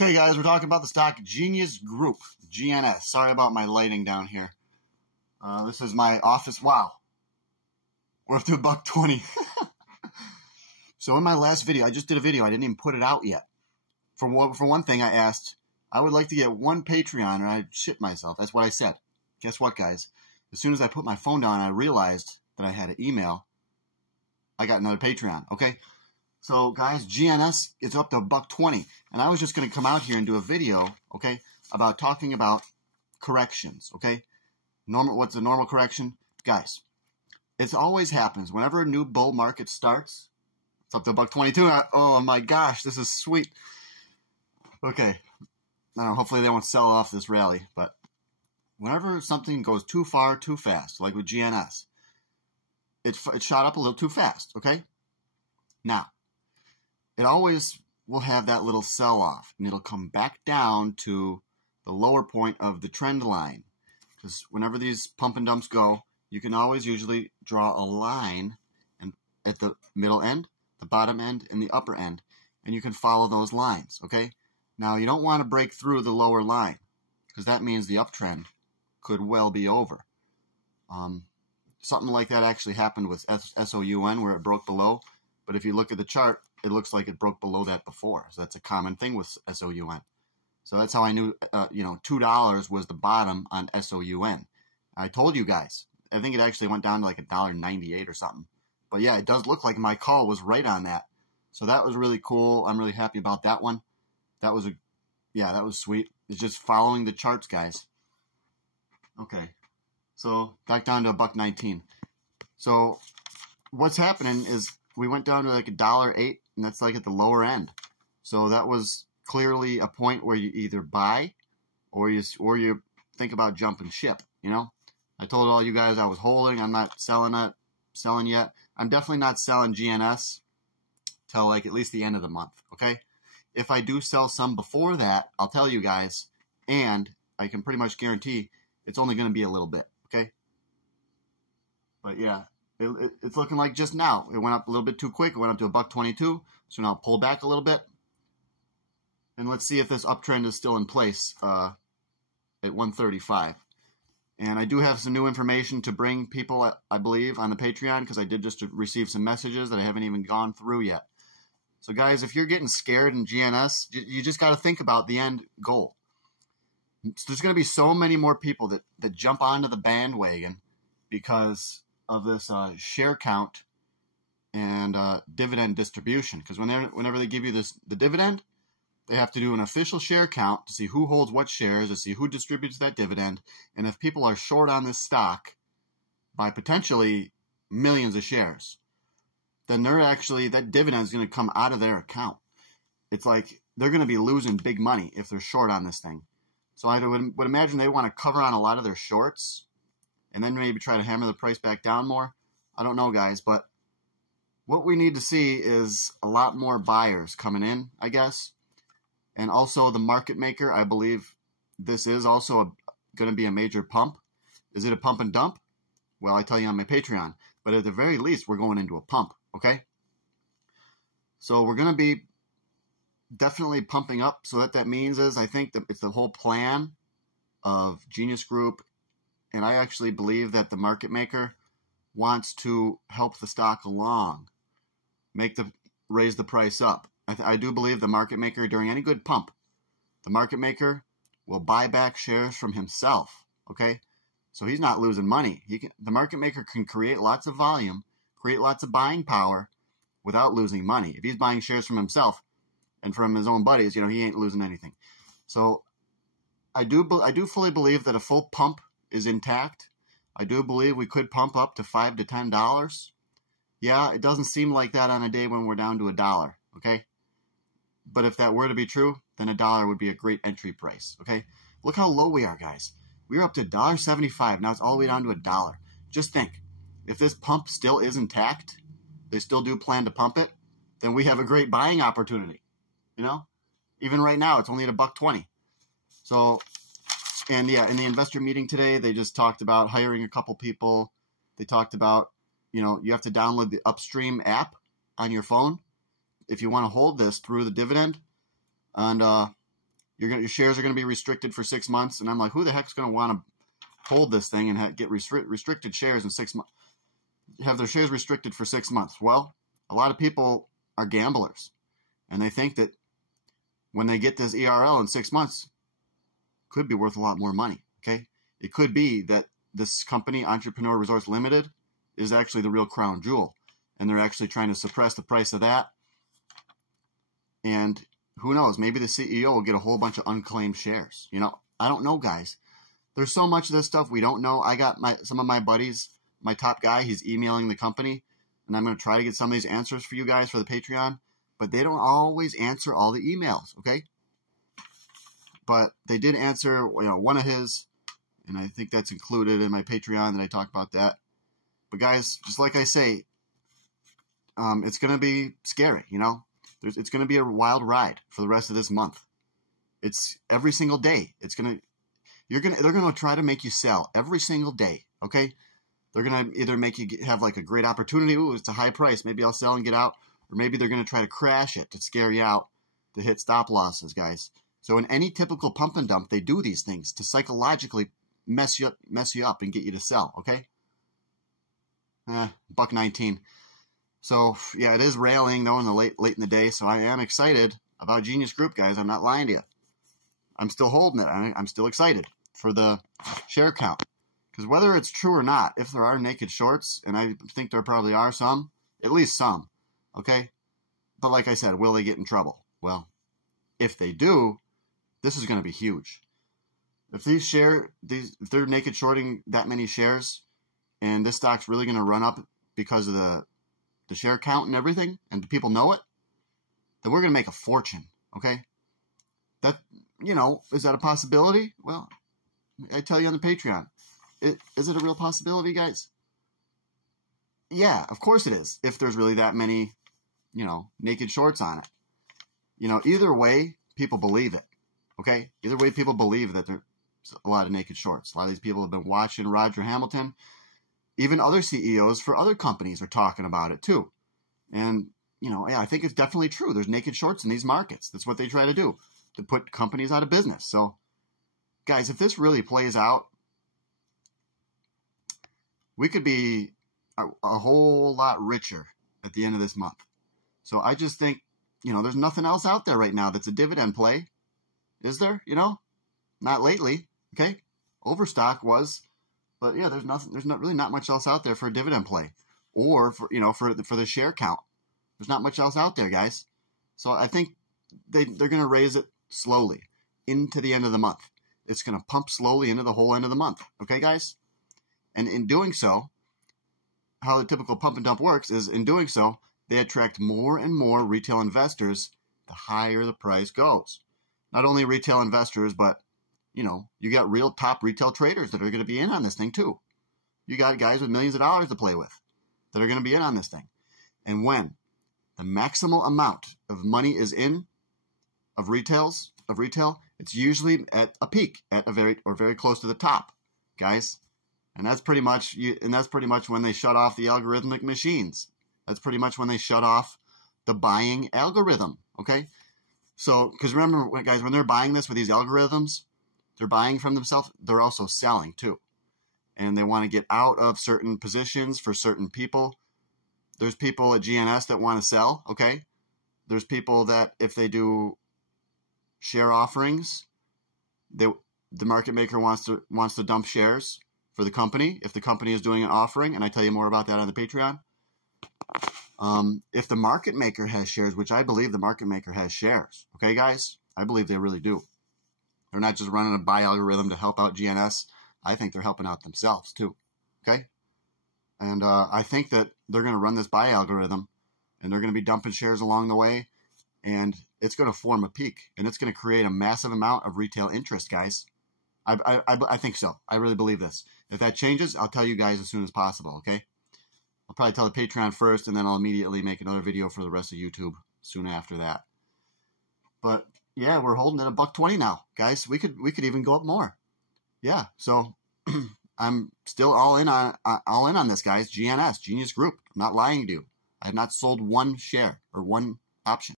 Okay, guys, we're talking about the stock Genius Group, GNS. Sorry about my lighting down here. This is my office. Wow. We're up to $1.20. So in my last video, I just did a video. I didn't even put it out yet. For one thing, I asked, I would like to get one Patreon, or I'd shit myself. That's what I said. Guess what, guys? As soon as I put my phone down, I realized that I had an email. I got another Patreon, okay? So, guys, GNS is up to $1.20. And I was just going to come out here and do a video, okay, about talking about corrections, okay? What's a normal correction? Guys, it always happens. Whenever a new bull market starts, it's up to $1.22. Oh, my gosh, this is sweet. Okay. Hopefully they won't sell off this rally. But whenever something goes too far, too fast, like with GNS, it shot up a little too fast, okay? Now, it always will have that little sell-off, and it'll come back down to the lower point of the trend line. Because whenever these pump and dumps go, you can always usually draw a line and at the middle end, the bottom end, and the upper end, and you can follow those lines, okay? Now, you don't want to break through the lower line, because that means the uptrend could well be over. Something like that actually happened with SOUN, where it broke below, but if you look at the chart, it looks like it broke below that before. So that's a common thing with SOUN. So that's how I knew, $2 was the bottom on SOUN. I told you guys. I think it actually went down to like $1.98 or something. But yeah, it does look like my call was right on that. So that was really cool. I'm really happy about that one. That was that was sweet. It's just following the charts, guys. Okay. So back down to $1.19. So what's happening is we went down to like $1.08, and that's like at the lower end. So that was clearly a point where you either buy or you think about jumping ship, you know? I told all you guys I was holding. I'm not selling yet. I'm definitely not selling GNS till like at least the end of the month, okay? If I do sell some before that, I'll tell you guys, and I can pretty much guarantee it's only going to be a little bit, okay? But yeah, it's looking like just now. It went up a little bit too quick. It went up to $1.22, so now pull back a little bit. And let's see if this uptrend is still in place at 135. And I do have some new information to bring people, I believe, on the Patreon, because I did just receive some messages that I haven't even gone through yet. So, guys, if you're getting scared in GNS, you just got to think about the end goal. So there's going to be so many more people that jump onto the bandwagon because of this share count and dividend distribution. Because whenever they give you the dividend, they have to do an official share count to see who holds what shares, to see who distributes that dividend. And if people are short on this stock by potentially millions of shares, then that dividend is going to come out of their account. It's like they're going to be losing big money if they're short on this thing. So I would imagine they want to cover on a lot of their shorts and then maybe try to hammer the price back down more. I don't know, guys, but what we need to see is a lot more buyers coming in, I guess. And also the market maker, I believe this is also going to be a major pump. Is it a pump and dump? Well, I tell you on my Patreon. But at the very least, we're going into a pump, okay? So we're going to be definitely pumping up. So what that means is I think that it's the whole plan of Genius Group. And I actually believe that the market maker wants to help the stock along, raise the price up. I do believe the market maker, during any good pump, the market maker will buy back shares from himself, okay? So he's not losing money. The market maker can create lots of volume, create lots of buying power without losing money. If he's buying shares from himself and from his own buddies, he ain't losing anything. So I do fully believe that a full pump is intact. I do believe we could pump up to $5 to $10. Yeah, it doesn't seem like that on a day when we're down to $1, okay? But if that were to be true, then $1 would be a great entry price, okay? Look how low we are, guys. We're up to $1.75. Now it's all the way down to $1. Just think, if this pump still is intact, they still do plan to pump it, then we have a great buying opportunity, Even right now, it's only at $1.20. So, and yeah, in the investor meeting today, they just talked about hiring a couple people. They talked about, you have to download the Upstream app on your phone if you want to hold this through the dividend. And your shares are going to be restricted for 6 months. And I'm like, who the heck's going to want to hold this thing and get restricted shares in 6 months? Have their shares restricted for 6 months? Well, a lot of people are gamblers, and they think that when they get this ERL in 6 months, could be worth a lot more money. Okay, it could be that this company, Entrepreneur Resorts Limited, is actually the real crown jewel, and they're actually trying to suppress the price of that. And who knows? Maybe the CEO will get a whole bunch of unclaimed shares. You know, I don't know, guys. There's so much of this stuff we don't know. I got some of my buddies, my top guy, he's emailing the company, and I'm going to try to get some of these answers for you guys for the Patreon, but they don't always answer all the emails, okay? But they did answer, one of his, and I think that's included in my Patreon that I talk about that. But guys, just like I say, it's going to be scary, you know? It's going to be a wild ride for the rest of this month. It's every single day. They're going to try to make you sell every single day, okay? They're going to either make you have like a great opportunity. Ooh, it's a high price. Maybe I'll sell and get out. Or maybe they're going to try to crash it to scare you out, to hit stop losses, guys. So in any typical pump and dump, they do these things to psychologically mess you up and get you to sell, okay? $1.19. So yeah, it is railing though in the late in the day. So I am excited about Genius Group, guys. I'm not lying to you. I'm still holding it. I'm still excited for the share count, because whether it's true or not, if there are naked shorts, and I think there probably are some, at least some, okay? But like I said, will they get in trouble? Well, if they do, this is going to be huge. If if they're naked shorting that many shares, and this stock's really going to run up because of the share count and everything, and people know it, then we're going to make a fortune, okay? That, is that a possibility? Well, I tell you on the Patreon, is it a real possibility, guys? Yeah, of course it is, if there's really that many, naked shorts on it. Either way, people believe it, okay? Either way, people believe that there's a lot of naked shorts. A lot of these people have been watching Roger Hamilton. Even other CEOs for other companies are talking about it too. And, yeah, I think it's definitely true. There's naked shorts in these markets. That's what they try to do, to put companies out of business. So, guys, if this really plays out, we could be a whole lot richer at the end of this month. So I just think, there's nothing else out there right now that's a dividend play. Is there? Not lately. Okay? Overstock was, but yeah, there's not much else out there for a dividend play, or for the share count. There's not much else out there, guys. So I think they're going to raise it slowly into the end of the month. It's going to pump slowly into the whole end of the month. Okay, guys? And in doing so, how the typical pump and dump works is, in doing so, they attract more and more retail investors the higher the price goes. Not only retail investors, but, you got real top retail traders that are going to be in on this thing too. You got guys with millions of dollars to play with that are going to be in on this thing. And when the maximal amount of money is in of retail, it's usually at a peak, at a very close to the top, guys. And that's pretty much when they shut off the algorithmic machines. That's pretty much when they shut off the buying algorithm, okay? So, because remember, guys, when they're buying this with these algorithms, they're buying from themselves, they're also selling too. And they want to get out of certain positions for certain people. There's people at GNS that want to sell, okay? There's people that, if they do share offerings, the market maker wants to dump shares for the company if the company is doing an offering, and I tell you more about that on the Patreon. If the market maker has shares, which I believe the market maker has shares, okay, guys? I believe they really do. They're not just running a buy algorithm to help out GNS. I think they're helping out themselves too, okay? And I think that they're going to run this buy algorithm, and they're going to be dumping shares along the way, and it's going to form a peak, and it's going to create a massive amount of retail interest, guys. I think so. I really believe this. If that changes, I'll tell you guys as soon as possible, okay? I'll probably tell the Patreon first, and then I'll immediately make another video for the rest of YouTube soon after that. But yeah, we're holding at $1.20 now, guys. We could even go up more. Yeah, so I'm still all in on this, guys. GNS, Genius Group. I'm not lying to you. I have not sold one share or one option.